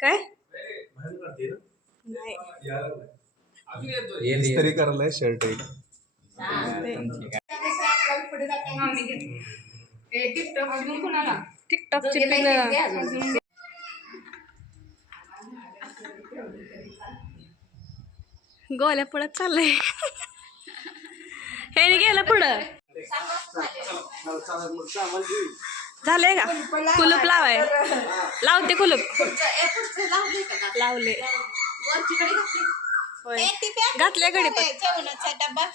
काय इस्त्री करायला शर्ट आहे टिकटॉकची गोल्या पडत चाललंय हे गेलं पुढं झालंय का कुलूप लावाय लावते कुलूप लावले घातले गडी डब्बा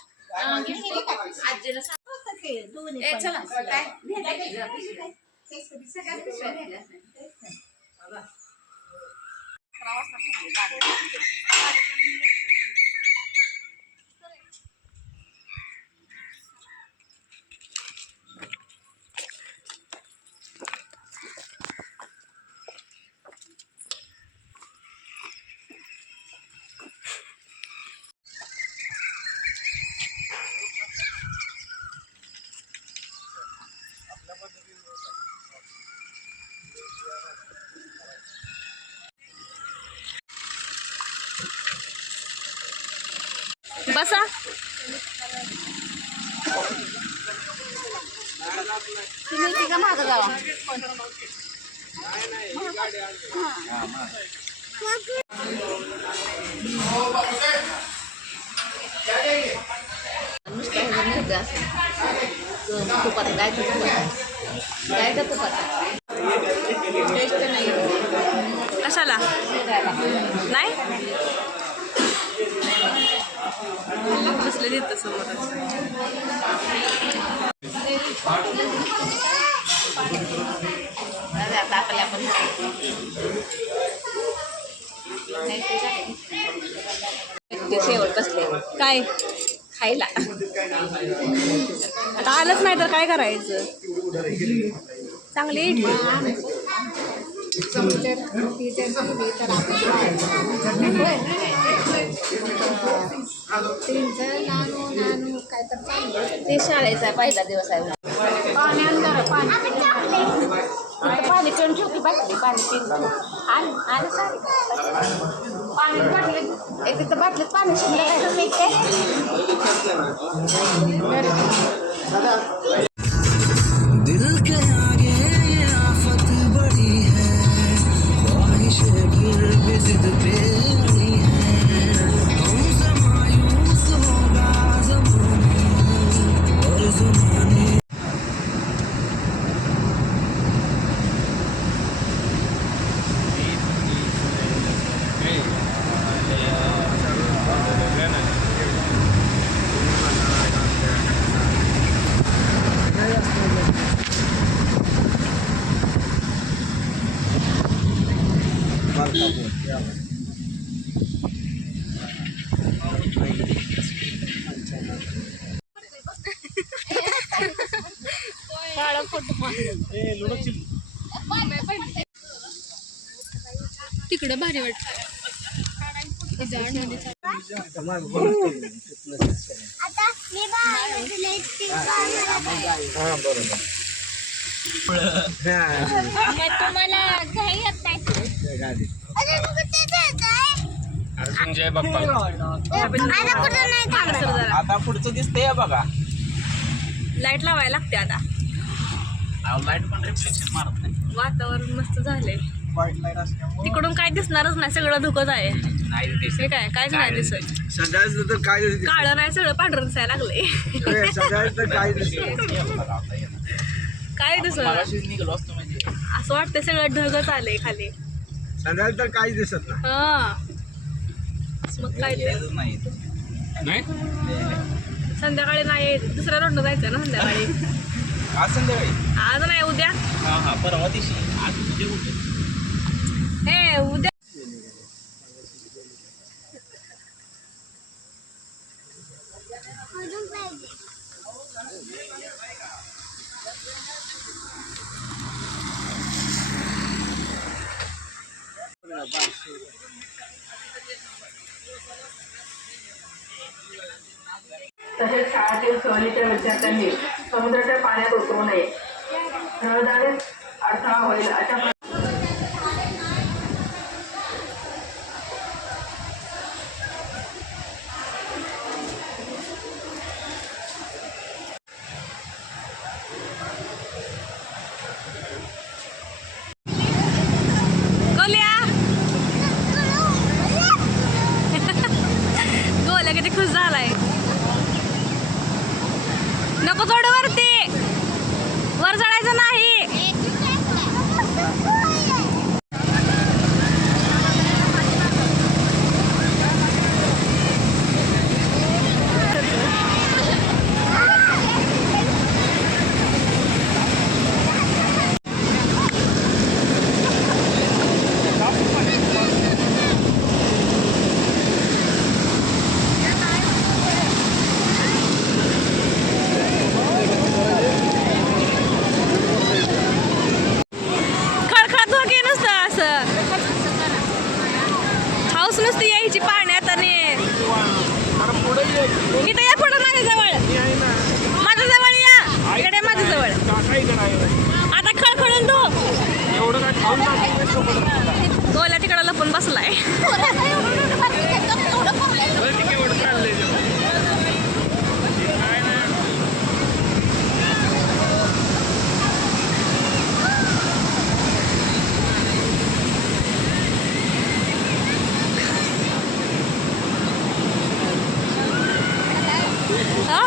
बसा तुम्ही का मागं जावा तुपात गायचं तुपात कशाला नाही बसले देत समोर आपल्या पण शेवट बसले काय खायला आता आलंच नाही तर काय करायचं चांगली इडली ते शाळेचा पहिला दिवस आहे पाणी पिऊन ठेवती बाटली पाणी पिऊन पाणी बाटली एक तिथं बाटलीत पाणी दिल के आगे ये आफत बड़ी है ख्वाहिशें फिर भी जिद पे अड़ी है हमसे मायूस होगा ज़माना और ज़माने तिकडं भारी वाटत तुम्हाला घाई येत नाही जय बाप्पा आता पुढचं दिसतंय बघा लाईट लावायला लागते आता लाईट पण रिफ्लेक्शन मारत नाही वातावरण मस्त झालंय तिकडून काय दिसणारच नाही सगळं धुकच आहे हे काय कायच नाही दिसत सध्याच तर काय काळं नाही सगळं पांढरं दिसायला लागलंय काय दिसत निघलो असतो म्हणजे असं वाटतंय सगळं ढगच आलंय खाली सध्या तर काहीच दिसत हा मग काय नाही संध्याकाळी नाही दुसऱ्या रोडनं जायचं ना संध्याकाळी आज संध्याकाळी आज नाही उद्या हा परवा दिवशी आज उद्या हे उद्या तसेच शाळेतील सहलीच्या विद्यार्थ्यांनी समुद्राच्या पाण्यात उतरू नये रहदारीत अडथळा होईल अशा हाऊस नुसती यायची पाण्यात आणि अरे पुढे ये. इथं या पुढं माझ्या जवळ मी आहे ना. माझ्या जवळ या इकडे माझ्या जवळ काका इकडे आहे. आता खळखळून तो एवढं काय खाऊन टाकलं सोबत तुला. गोल्या तिकडं लपून बसलाय बरं, ठीक आहे, एवढं चाललंय ते. काय नाही. हा?